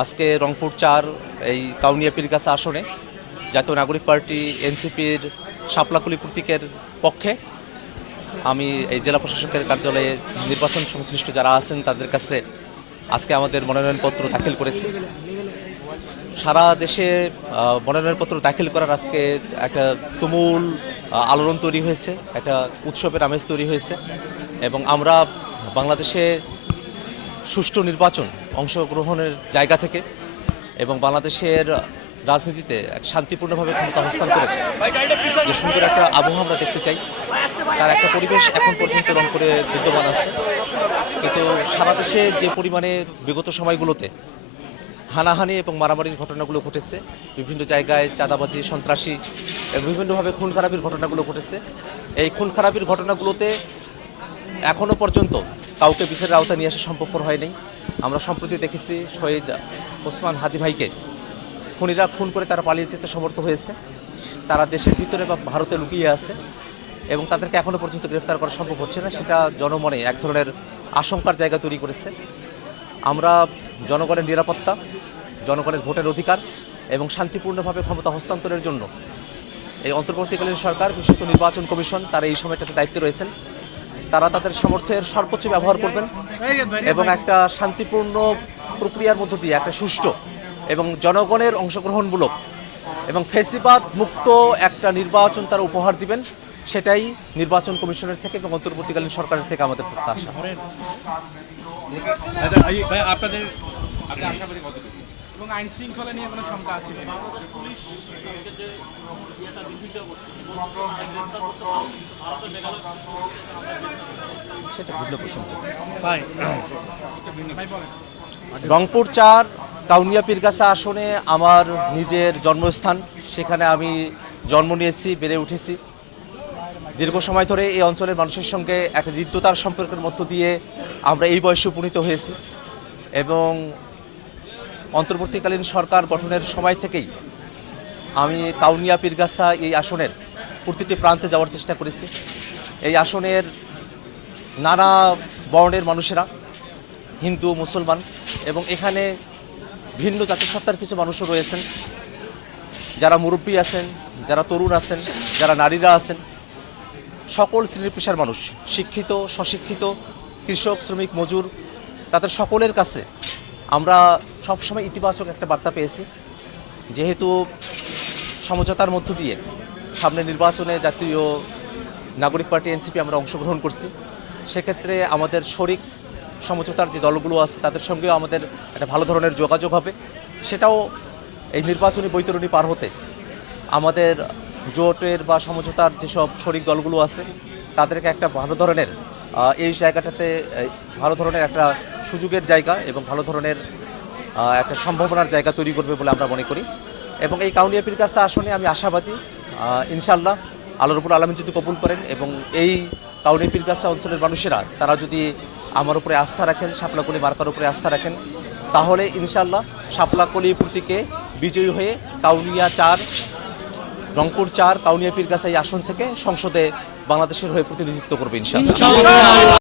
আজকে রংপুর ৪ এই কাউনিয়া পীরগাছা আসনে জাতীয় নাগরিক পার্টি এনসিপির শাপলাকলি প্রতীকের পক্ষে আমি এই জেলা প্রশাসকের কার্যালয়ে নির্বাচন সংশ্লিষ্ট যারা আছেন তাদের কাছে আজকে আমাদের মনোনয়নপত্র দাখিল করেছি। সারা দেশে মনোনয়নপত্র দাখিল করার আজকে একটা তুমুল আলোড়ন তৈরি হয়েছে, একটা উৎসবের আমেজ তৈরি হয়েছে এবং আমরা বাংলাদেশে সুষ্ঠু নির্বাচন অংশগ্রহণের জায়গা থেকে এবং বাংলাদেশের রাজনীতিতে এক শান্তিপূর্ণভাবে ক্ষমতা হস্তান্তরে যে সুন্দর একটা আবহাওয়া আমরা দেখতে চাই, তার একটা পরিবেশ এখন পর্যন্ত রংপুরে বিদ্যমান আছে। কিন্তু সারা দেশে যে পরিমাণে বিগত সময়গুলোতে হানাহানি এবং মারামারির ঘটনাগুলো ঘটেছে, বিভিন্ন জায়গায় চাঁদাবাজি, সন্ত্রাসী এবং বিভিন্নভাবে খুন খারাপির ঘটনাগুলো ঘটেছে, এই খুন খারাপির ঘটনাগুলোতে এখনও পর্যন্ত কাউকে বিচারের আওতায় নিয়ে আসা সম্ভবপর হয়নি। আমরা সম্প্রতি দেখেছি শহীদ ওসমান হাদি ভাইকে খুনিরা খুন করে তারা পালিয়ে যেতে সমর্থ হয়েছে। তারা দেশের ভিতরে বা ভারতে লুকিয়ে আছে এবং তাদেরকে এখনও পর্যন্ত গ্রেফতার করা সম্ভব হচ্ছে না। সেটা জনমনে এক ধরনের আশঙ্কার জায়গা তৈরি করেছে। আমরা জনগণের নিরাপত্তা, জনগণের ভোটের অধিকার এবং শান্তিপূর্ণভাবে ক্ষমতা হস্তান্তরের জন্য এই অন্তর্বর্তীকালীন সরকার, বিশেষত নির্বাচন কমিশন, তারা এই সময়টাতে দায়িত্বে রয়েছেন। তারা তাদের সামর্থ্যের সর্বোচ্চ ব্যবহার করবেন এবং একটা শান্তিপূর্ণ প্রক্রিয়ার মধ্য দিয়ে একটা সুষ্ঠু এবং জনগণের অংশগ্রহণমূলক এবং ফ্যাসিবাদ মুক্ত একটা নির্বাচন তারা উপহার দিবেন। সেটাই নির্বাচন কমিশনের থেকে এবং অন্তর্বর্তীকালীন সরকারের থেকে আমাদের প্রত্যাশা। আপনাদের এবং আইন শৃঙ্খলা নিয়ে কোনো শঙ্কা আছে? সেটা ভিন্ন প্রসঙ্গ। রংপুর ৪ কাউনিয়া পীরগাছা আসনে আমার নিজের জন্মস্থান, সেখানে আমি জন্ম নিয়েছি, বেড়ে উঠেছি। দীর্ঘ সময় ধরে এই অঞ্চলের মানুষের সঙ্গে একটা হৃদ্যতার সম্পর্কের মধ্য দিয়ে আমরা এই বয়সে উপনীত হয়েছি এবং অন্তর্বর্তীকালীন সরকার গঠনের সময় থেকেই আমি কাউনিয়া পীরগাছা এই আসনের প্রতিটি প্রান্তে যাওয়ার চেষ্টা করেছি। এই আসনের নানা বর্ণের মানুষেরা, হিন্দু, মুসলমান এবং এখানে ভিন্ন জাতিসত্তার কিছু মানুষও রয়েছেন, যারা মুরব্বী আছেন, যারা তরুণ আছেন, যারা নারীরা আছেন, সকল শ্রেণীর পেশার মানুষ, শিক্ষিত, স্বশিক্ষিত, কৃষক, শ্রমিক, মজুর, তাদের সকলের কাছে আমরা সবসময় ইতিবাচক একটা বার্তা পেয়েছি। যেহেতু সমঝোতার মধ্য দিয়ে সামনে নির্বাচনে জাতীয় নাগরিক পার্টি এনসিপি আমরা অংশগ্রহণ করছি, সেক্ষেত্রে আমাদের শরিক সমঝোতার যে দলগুলো আছে তাদের সঙ্গেও আমাদের একটা ভালো ধরনের যোগাযোগ হবে। সেটাও এই নির্বাচনী বৈতরণী পার হতে আমাদের জোটের বা সমঝোতার যেসব শরিক দলগুলো আছে তাদেরকে একটা ভালো ধরনের এই জায়গাটাতে ভালো ধরনের একটা সুযোগের জায়গা এবং ভালো ধরনের একটা সম্ভাবনার জায়গা তৈরি করবে বলে আমরা মনে করি। এবং এই কাউনিয়া পীরগাছা আসনে আমি আশাবাদী, ইনশাআল্লাহ আল্লাহর রাব্বুল আলামিন যদি কবুল করেন এবং এই কাউনিয়া পীরগাছা অঞ্চলের মানুষেরা তারা যদি আমার উপরে আস্থা রাখেন, শাপলাকলি মার্কার উপরে আস্থা রাখেন, তাহলে ইনশাআল্লাহ শাপলাকলি প্রতীকে বিজয়ী হয়ে কাউনিয়া ৪ রংপুর ৪ কাউনিয়া পীরগাছা এই আসন থেকে সংসদে বাংলাদেশের হয়ে প্রতিনিধিত্ব করবে ইনশাআল্লাহ।